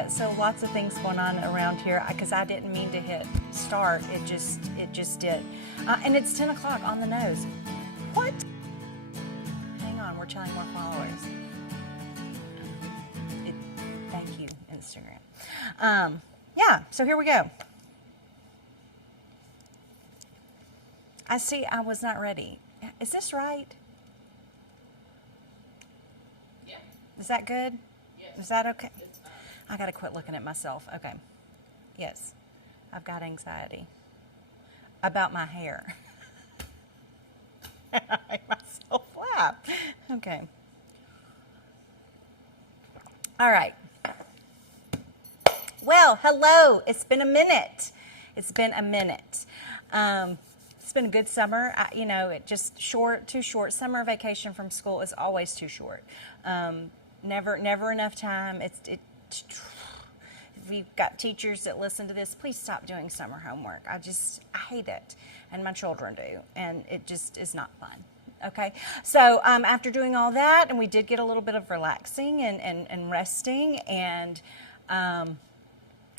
Yeah, so lots of things going on around here because I didn't mean to hit start. It just did. And it's 10 o'clock on the nose. What? Hang on, we're telling more followers. Thank you, Instagram. Yeah, so here we go. I see I was not ready. Is this right? Yeah. Is that good? Yes. Is that okay? I got to quit looking at myself. Okay. Yes. I've got anxiety about my hair. I make myself laugh. Okay. All right. Well, hello. It's been a minute. It's been a minute. It's been a good summer. It just too short. Summer vacation from school is always too short. Never enough time. If we've got teachers that listen to this, please stop doing summer homework. I hate it, and my children do, and it just is not fun. Okay, so after doing all that, and we did get a little bit of relaxing and resting, and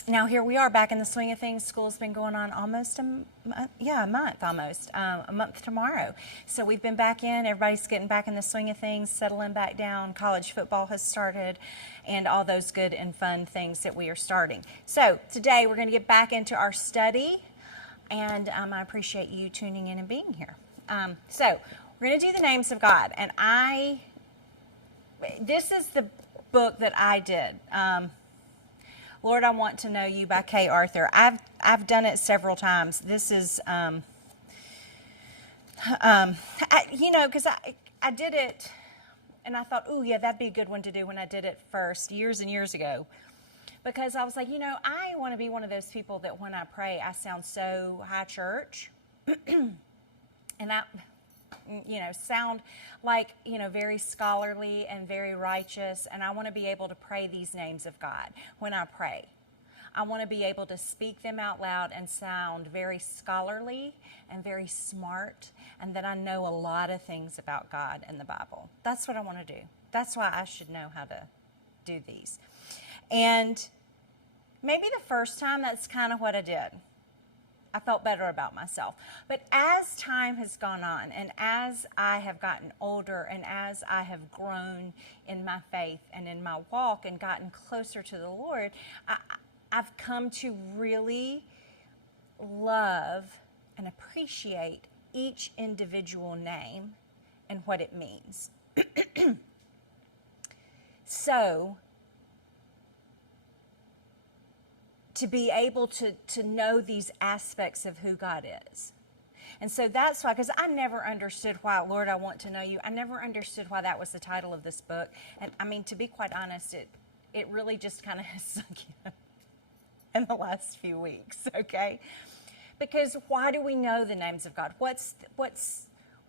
now here we are back in the swing of things. School's been going on almost a month almost, a month tomorrow. So we've been back in, everybody's getting back in the swing of things, settling back down. College football has started and all those good and fun things that we are starting. So today we're going to get back into our study, and I appreciate you tuning in and being here. So we're going to do the names of God, and this is the book that I did. Lord, I Want to Know You by Kay Arthur. I've done it several times. This is, because I did it, and I thought, oh yeah, that'd be a good one to do when I did it first years and years ago, because I was like, I want to be one of those people that when I pray, I sound so high church, and I sound like, very scholarly and very righteous. And I want to be able to pray these names of God when I pray. I want to be able to speak them out loud and sound very scholarly and very smart, and that I know a lot of things about God and the Bible. That's what I want to do. That's why I should know how to do these. And maybe the first time, that's kind of what I did. I felt better about myself. But as time has gone on, and as I have gotten older, and as I have grown in my faith and in my walk and gotten closer to the Lord, I've come to really love and appreciate each individual name and what it means. So, to be able to know these aspects of who God is. And so that's why, because I never understood why, Lord, I Want to Know You. I never understood why that was the title of this book. And I mean, to be quite honest, it really just kind of has sunk in the last few weeks, okay? Because why do we know the names of God? What's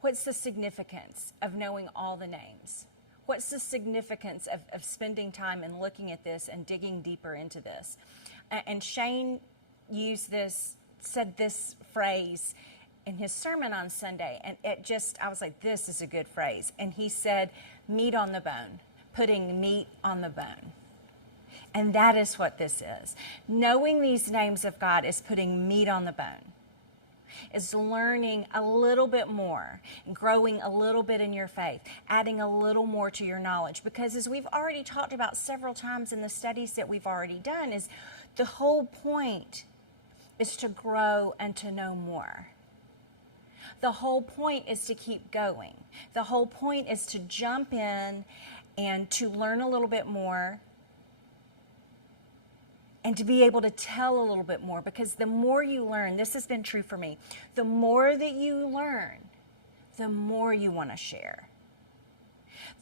the significance of knowing all the names? What's the significance of spending time and looking at this and digging deeper into this? And Shane said this phrase in his sermon on Sunday, and I was like, this is a good phrase. And he said, meat on the bone, putting meat on the bone. And that is what this is. Knowing these names of God is putting meat on the bone, is learning a little bit more, growing a little bit in your faith, adding a little more to your knowledge. Because as we've already talked about several times in the studies that we've already done, is the whole point is to grow and to know more. The whole point is to keep going. The whole point is to jump in and to learn a little bit more and to be able to tell a little bit more. Because the more you learn, this has been true for me, the more that you learn, the more you want to share.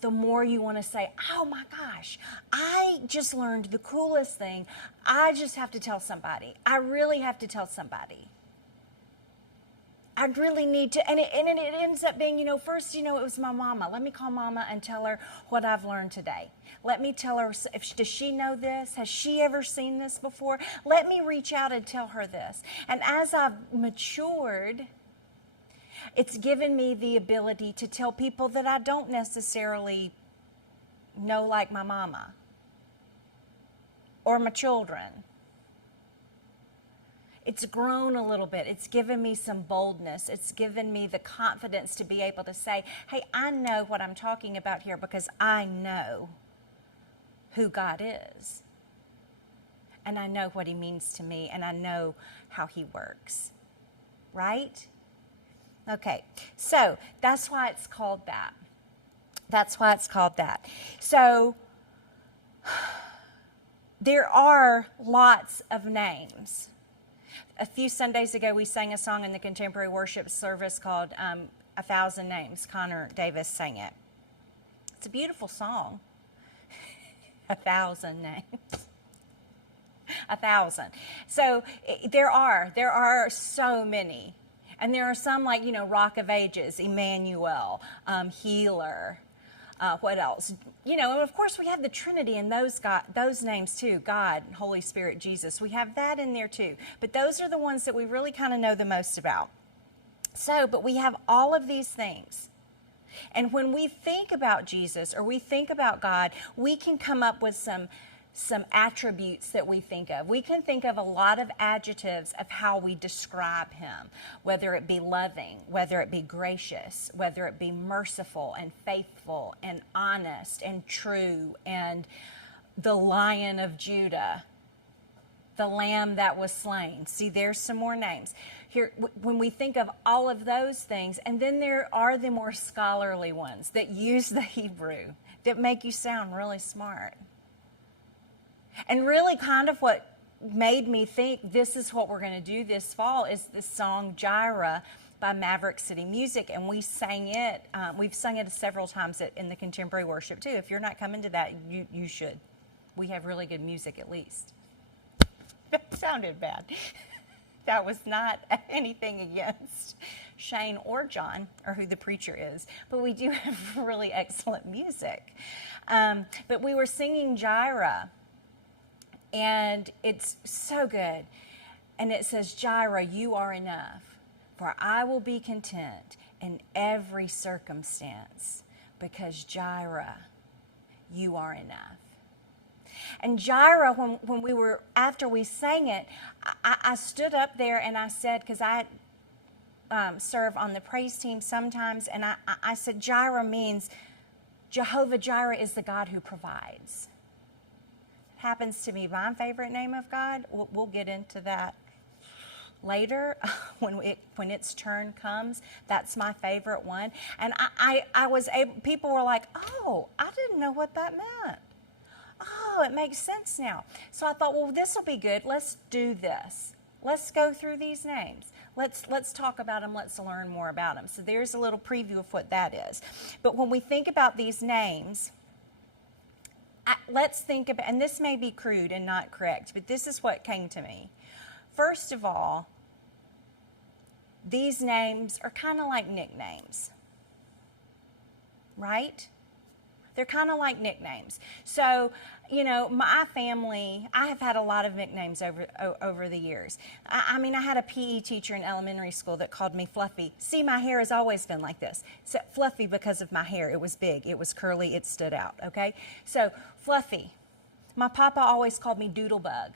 The more you want to say, oh my gosh, I just learned the coolest thing. I just have to tell somebody. I really have to tell somebody. I really need to, and it ends up being, first, it was my mama. Let me call mama and tell her what I've learned today. Let me tell her, does she know this? Has she ever seen this before? Let me reach out and tell her this. And as I've matured, it's given me the ability to tell people that I don't necessarily know, like my mama. or my children. It's grown a little bit. It's given me some boldness. It's given me the confidence to be able to say, hey, I know what I'm talking about here because I know who God is. And I know what he means to me, and I know how he works. Right? Okay, so that's why it's called that. That's why it's called that. So there are lots of names. A few Sundays ago, we sang a song in the contemporary worship service called 1,000 Names. Connor Davis sang it. It's a beautiful song. 1,000 names. 1,000. So there are so many. And there are some like, Rock of Ages, Emmanuel, Healer, what else? And of course we have the Trinity and those names too, God, Holy Spirit, Jesus. We have that in there too. But those are the ones that we really kind of know the most about. So, but we have all of these things. And when we think about Jesus or we think about God, we can come up with some attributes that we think of. We can think of a lot of adjectives of how we describe him, whether it be loving, whether it be gracious, whether it be merciful and faithful and honest and true and the Lion of Judah, the Lamb that was slain. See, there's some more names. Here, when we think of all of those things, and then there are the more scholarly ones that use the Hebrew that make you sound really smart. And really kind of what made me think this is what we're going to do this fall is the song Jireh by Maverick City Music. And we sang it, we've sung it several times in the contemporary worship too. If you're not coming to that, you should. We have really good music at least. That sounded bad. That was not anything against Shane or John or who the preacher is, but we do have really excellent music. But we were singing Jireh. And it's so good. And it says, Jireh, you are enough, for I will be content in every circumstance, because Jireh, you are enough. And Jireh, after we sang it, I stood up there and I said, because I serve on the praise team sometimes, and I said, Jireh means Jehovah Jireh is the God who provides. Happens to be my favorite name of God. We'll get into that later when its turn comes. That's my favorite one. And I was able, people were like, oh, I didn't know what that meant. Oh, it makes sense now. So I thought, well, this will be good. Let's do this. Let's go through these names. Let's talk about them. Let's learn more about them. So there's a little preview of what that is. But when we think about these names, let's think about, and this may be crude and not correct, but this is what came to me. First of all, these names are kind of like nicknames, right? They're kind of like nicknames. So, my family, I have had a lot of nicknames over the years. I had a PE teacher in elementary school that called me Fluffy. See, my hair has always been like this. So Fluffy because of my hair. It was big. It was curly. It stood out, okay? So Fluffy. My papa always called me Doodlebug.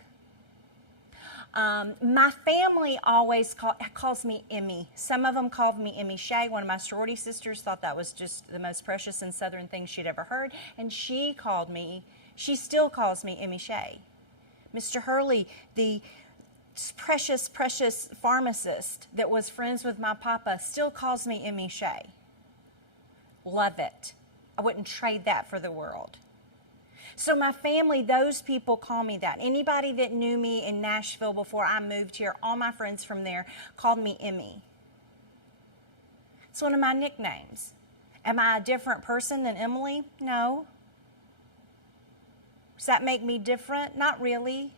My family always calls me Emmy. Some of them called me Emmy Shea. One of my sorority sisters thought that was just the most precious and southern thing she'd ever heard. And she still calls me Emmy Shea. Mr. Hurley, the precious, precious pharmacist that was friends with my papa, still calls me Emmy Shea. Love it. I wouldn't trade that for the world. So my family, those people call me that. Anybody that knew me in Nashville before I moved here, all my friends from there called me Emmy. It's one of my nicknames. Am I a different person than Emily? No. Does that make me different? Not really.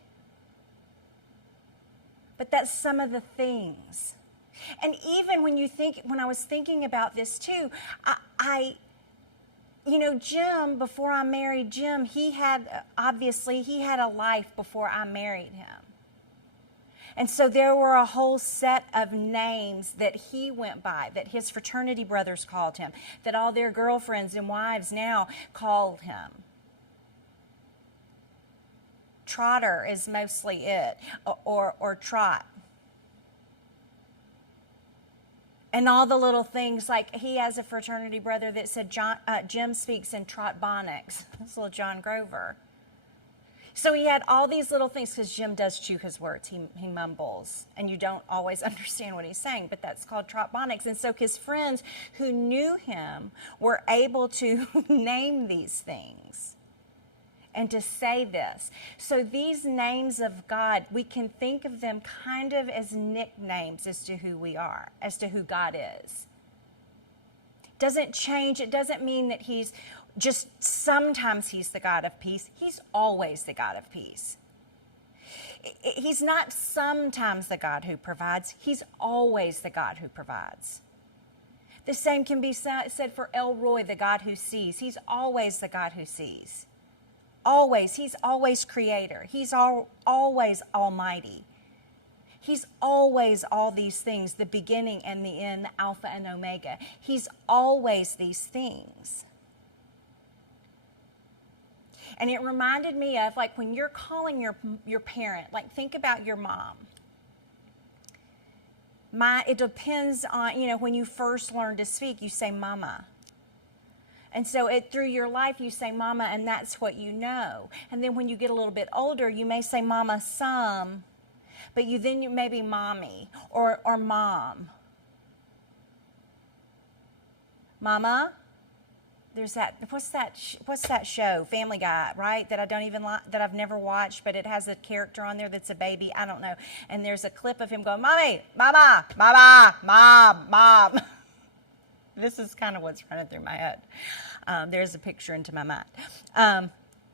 But that's some of the things. And even when I was thinking about this too, Jim, before I married Jim, he had a life before I married him. And so there were a whole set of names that he went by, that his fraternity brothers called him, that all their girlfriends and wives now called him. Trotter is mostly it, or Trot. And all the little things, like he has a fraternity brother that said Jim speaks in Trotbonics. That's little John Grover. So he had all these little things, because Jim does chew his words. He mumbles, and you don't always understand what he's saying, but that's called Trotbonics. And so his friends who knew him were able to name these things and to say this. So these names of God, we can think of them kind of as nicknames as to who we are, as to who God is. Doesn't change. It doesn't mean that he's just sometimes he's the God of peace. He's always the God of peace. He's not sometimes the God who provides. He's always the God who provides. The same can be said for El Roy, the God who sees. He's always the God who sees. Always. He's always creator. He's always almighty. He's always all these things, the beginning and the end, the Alpha and Omega. He's always these things. And it reminded me of, like, when you're calling your parent, like, think about your mom. It depends on, when you first learn to speak, you say mama. And so through your life, you say mama, and that's what you know. And then when you get a little bit older, you may say mama some, but you may be mommy or mom. Mama, there's what's that show? Family Guy, right? That I don't even like, that I've never watched, but it has a character on there that's a baby. I don't know. And there's a clip of him going, mommy, mama, mama, mom. This is kind of what's running through my head. There's a picture into my mind.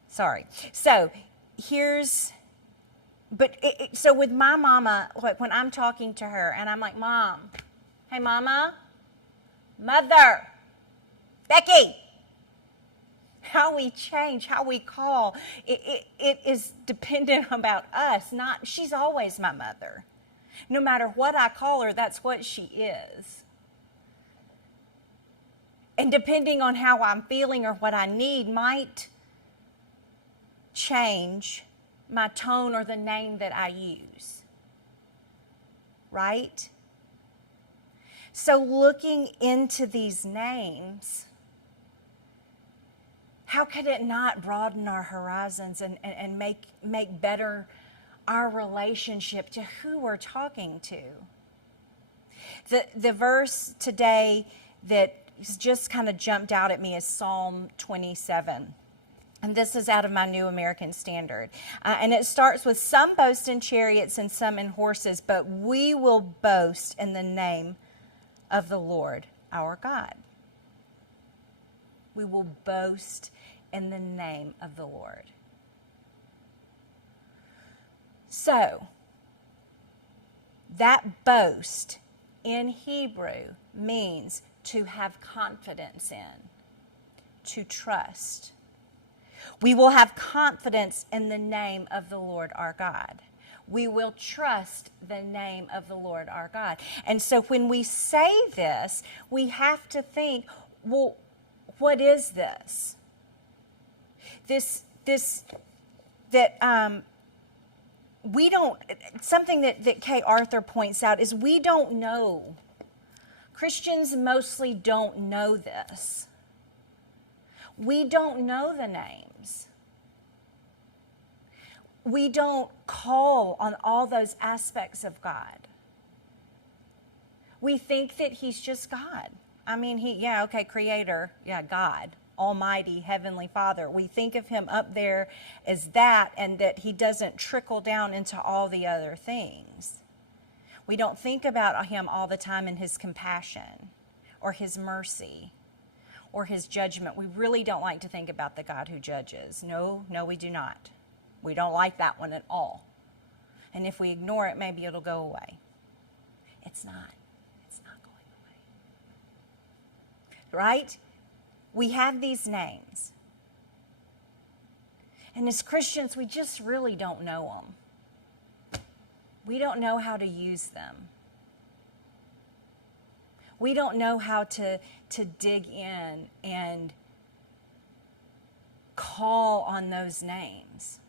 Sorry. So so with my mama, like when I'm talking to her and I'm like, Mom, hey mama, mother, Becky. How we change, how we call, it is dependent about us. She's always my mother. No matter what I call her, that's what she is. And depending on how I'm feeling or what I need might change my tone or the name that I use. Right? So looking into these names, how could it not broaden our horizons and make better our relationship to who we're talking to? The verse today that just kind of jumped out at me is Psalm 27. And this is out of my New American Standard. And it starts with, some boast in chariots and some in horses, but we will boast in the name of the Lord our God. We will boast in the name of the Lord. So, that boast in Hebrew means to have confidence in, to trust. We will have confidence in the name of the Lord our God. We will trust the name of the Lord our God. And so when we say this, we have to think, well, what is this? We don't, something that Kay Arthur points out is we don't know. Christians mostly don't know this. We don't know the names. We don't call on all those aspects of God. We think that he's just God. I mean, creator, God, almighty, heavenly Father. We think of him up there as that, and that he doesn't trickle down into all the other things. We don't think about him all the time in his compassion or his mercy or his judgment. We really don't like to think about the God who judges. No, we do not. We don't like that one at all. And if we ignore it, maybe it'll go away. It's not. It's not going away. Right? We have these names. And as Christians, we just really don't know them. We don't know how to use them. We don't know how to dig in and call on those names,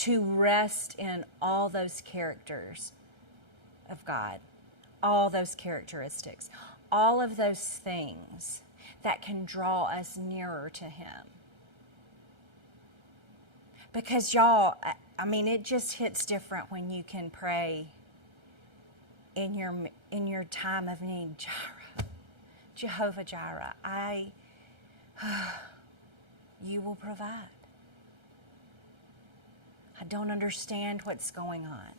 to rest in all those characters of God, all those characteristics, all of those things that can draw us nearer to Him. Because y'all, I mean, it just hits different when you can pray in your time of need. Jireh, Jehovah Jireh, you will provide. I don't understand what's going on.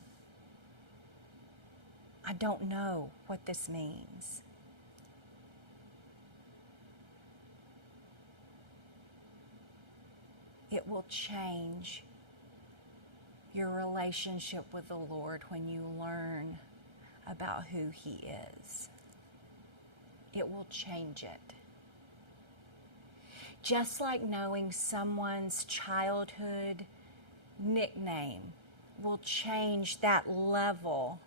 I don't know what this means. It will change your relationship with the Lord when you learn about who He is. It will change it. Just like knowing someone's childhood nickname will change that level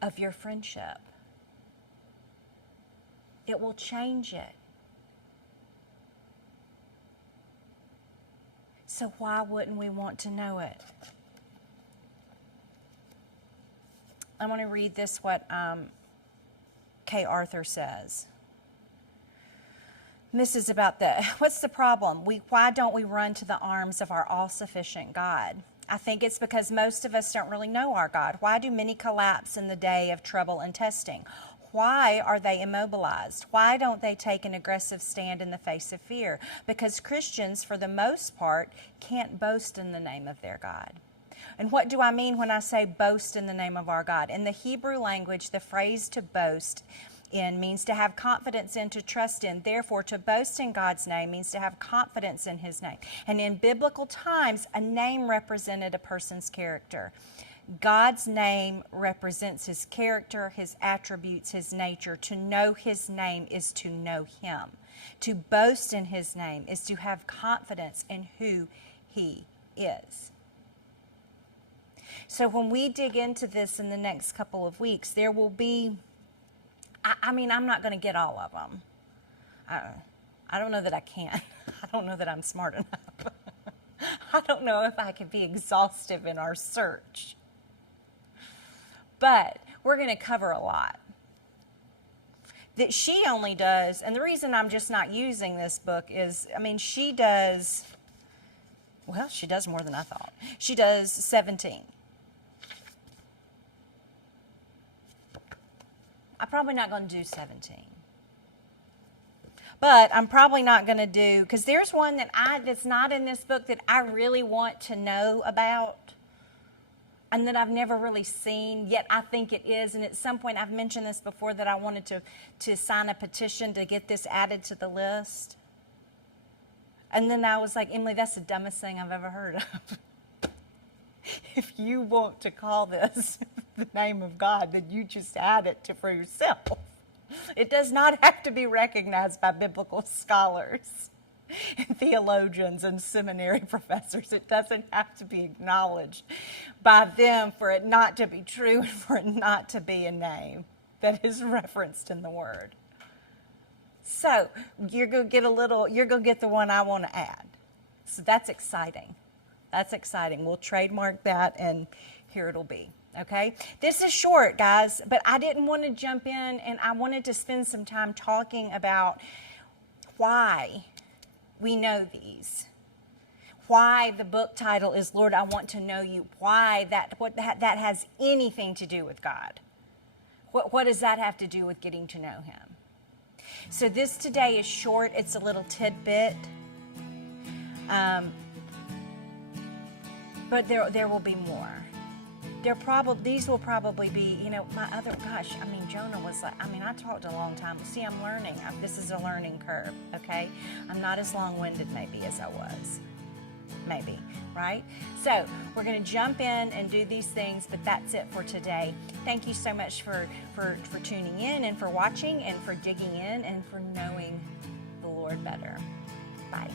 of your friendship. It will change it. So why wouldn't we want to know it? I want to read this, what Kay Arthur says. And this is about what's the problem? Why don't we run to the arms of our all-sufficient God? I think it's because most of us don't really know our God. Why do many collapse in the day of trouble and testing? Why are they immobilized? Why don't they take an aggressive stand in the face of fear? Because Christians, for the most part, can't boast in the name of their God. And what do I mean when I say boast in the name of our God? In the Hebrew language, the phrase to boast in means to have confidence in, to trust in. Therefore, to boast in God's name means to have confidence in His name. And in biblical times, a name represented a person's character. God's name represents His character, His attributes, His nature. To know His name is to know Him. To boast in His name is to have confidence in who He is. So when we dig into this in the next couple of weeks, there will be, I mean, I'm not going to get all of them. I don't know that I can. I don't know that I'm smart enough. I don't know if I can be exhaustive in our search. But we're going to cover a lot. That she only does, and the reason I'm just not using this book is, I mean, she does more than I thought. She does 17. I'm probably not going to do 17. But I'm probably not going to do, because there's one that's not in this book that I really want to know about and that I've never really seen, yet I think it is. And at some point, I've mentioned this before, that I wanted to sign a petition to get this added to the list. And then I was like, Emily, that's the dumbest thing I've ever heard of. If you want to call this the name of God, then you just add it for yourself. It does not have to be recognized by biblical scholars and theologians and seminary professors. It doesn't have to be acknowledged by them for it not to be true and for it not to be a name that is referenced in the Word. So you're going to get the one I want to add. So that's exciting. That's exciting. We'll trademark that, and here it'll be. Okay? This is short, guys, but I didn't want to jump in, and I wanted to spend some time talking about why we know these. Why the book title is Lord, I Want to Know You. Why that has anything to do with God. What does that have to do with getting to know Him? So this today is short. It's a little tidbit. But there will be more. These will probably be, Jonah was like, I talked a long time. See, I'm learning. This is a learning curve, okay? I'm not as long-winded maybe as I was. Maybe, right? So we're going to jump in and do these things, but that's it for today. Thank you so much for tuning in and for watching and for digging in and for knowing the Lord better. Bye.